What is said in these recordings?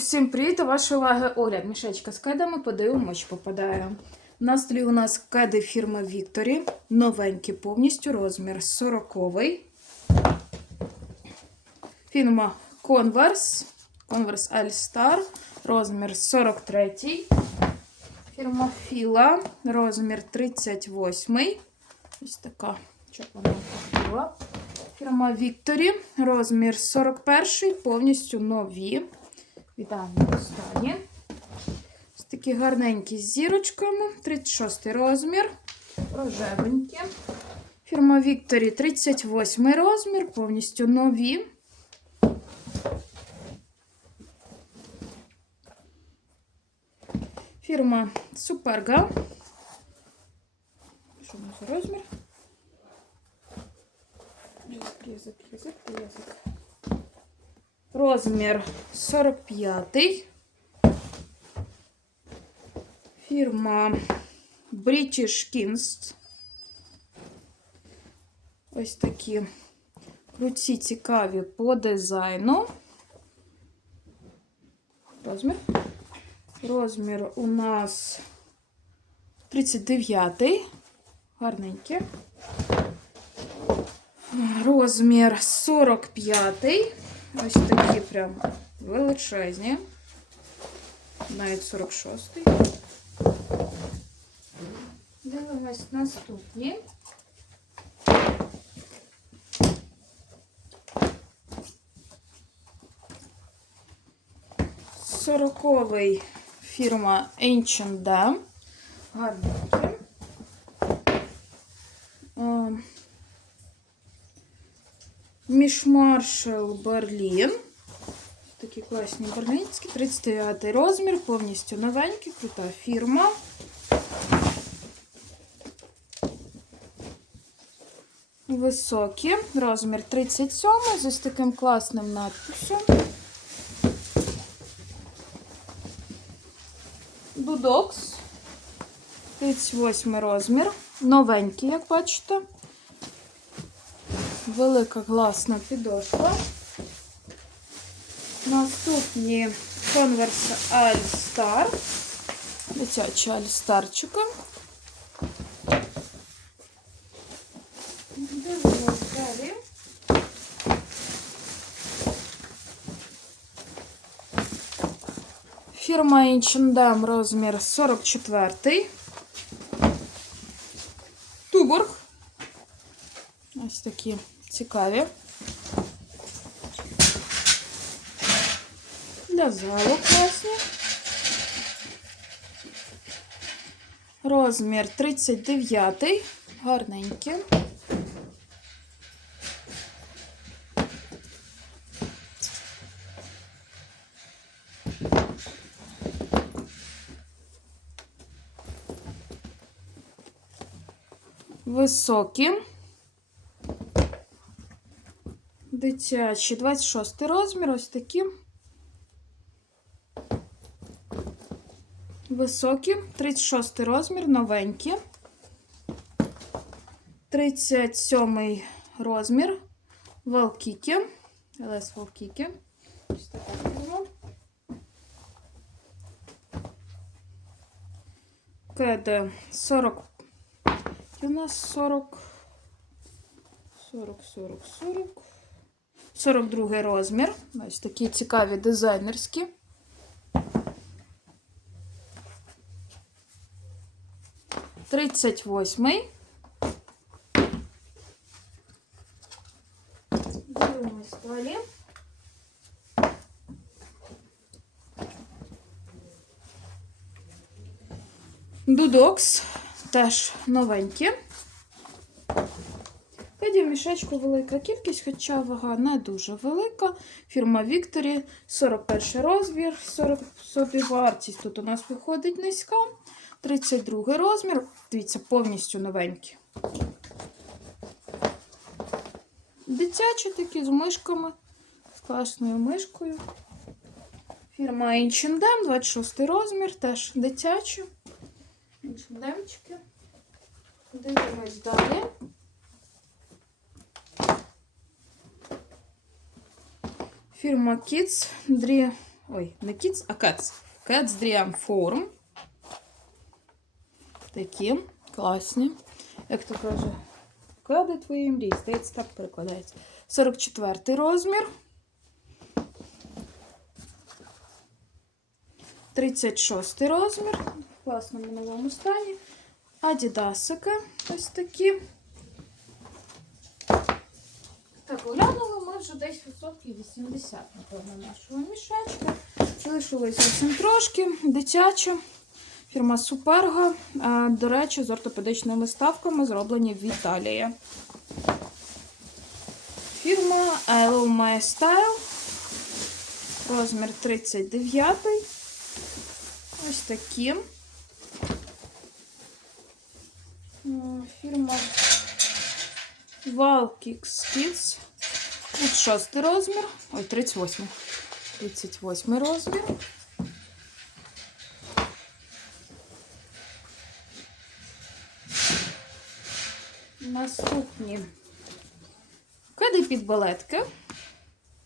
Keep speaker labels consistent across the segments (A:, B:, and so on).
A: Усім привіт! Вашої уваги огляд. Мішечка з кедами, подивимо, чи попадає. На столі у нас кеди фірми Victory. Новенькі повністю, розмір 40 Фірма Converse. Converse All-Star, розмір 43 Фірма Fila, розмір 38 Ось така чорна філа. Фірма Victory, розмір 41 повністю нові. В ідеальному стані. Ось такі гарненькі з зірочками. 36 розмір. Рожевенькі. Фірма Вікторі 38 розмір, повністю нові. Фірма Superga. Що у нас за розмір? Язик, язик, язик, язик. Розмір 45. Фірма British Kings. Ось такі круті, цікаві по дизайну. Розмір. Розмір у нас 39. Гарненький. Розмір 45. Ось такі прям величезні. Навіть 46. Дивимось наступні. Сороковий фірма Ancient Dam. Гарненький. Мішмаршал Берлін. Такі класні берлінські. 39 розмір, повністю новенький, крута фірма. Високі, розмір 37 з таким класним надписом. Дудокс. 38 розмір. Новенький, як бачите. Велика класна підошва. Наступні Converse All-Star. Дитячі All-Старчика. Дивимось далі. Фірма H&M розмір 44. Туборг. Ось такі цікаві. Для залу класні. Розмір 39. Гарненькі. Високі. Дитячі 26 розмір, ось такі. Високі, 36 розмір, новенькі. 37 розмір. Волкіки. ЛС Волкіки. Ось така фірма. Кеди 40. І у нас 40. 40, 40, 40. 42 розмір. Ось такі цікаві дизайнерські. Тридцять восьмий. Дивимось далі. Дудокс теж новенькі. Тоді в мішечку велика кількість, хоча вага не дуже велика. Фірма Victory, 41 розмір, 40 собі вартість. Тут у нас виходить низька. 32 розмір. Дивіться, повністю новенькі. Дитячі такі з мишками, з класною мишкою. Фірма H&M, 26 розмір, теж дитячі. H&M-чики. Дивимось далі. Фірма Kids Дрі Ой, не Kids, а Cats. Cats Dream Form. Такі класні. Як то каже, вклади твої мрії. Здається, так перекладається. 44 розмір. 36 розмір. В класному новому стані. Адідасики ось такі. Так, оглянули ми Вже десь відсотків 80, напевно, нашого мішечка. Залишилось зовсім трошки. Дитяча. Фірма Суперга. До речі, з ортопедичними ставками зроблені в Італії. Фірма Hello My Style. Розмір 39. Ось такі. Фірма Valkix Kids. 36 розмір. Ой, 38. 38 розмір. Наступні кеди під балетки.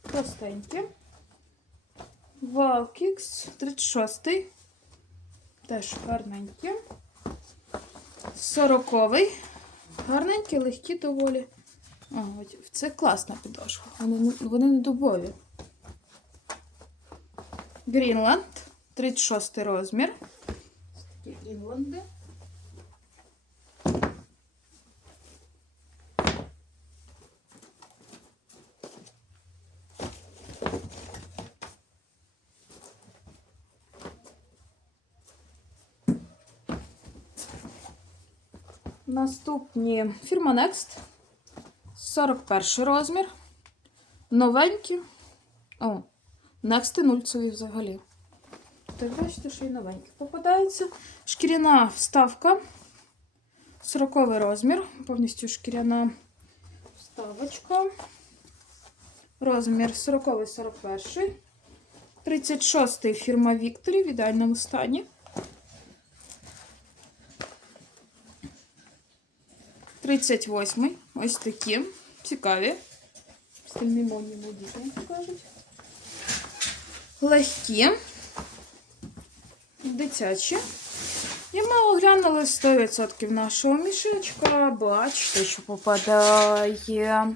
A: Простенькі. Valkix 36. Теж гарненькі. 40-й. Гарненькі, легкі доволі. Це класна підошва. Вони, вони не дубові. Грінланд. 36 розмір. Ось такі Грінланди. Наступні фірма Next. 41 розмір. Новенькі. О, Next нульцеві взагалі. Так, бачите, що і новенькі попадаються. Шкіряна вставка. 40 розмір. Повністю шкіряна вставочка. Розмір 40-41. 36 фірма Вікторі в ідеальному стані. 38 ось такі. Цікаві. Стильні модні діти, як кажуть. Легкі. Дитячі. І ми оглянули 100% нашого мішечка. Бачите, що попадає.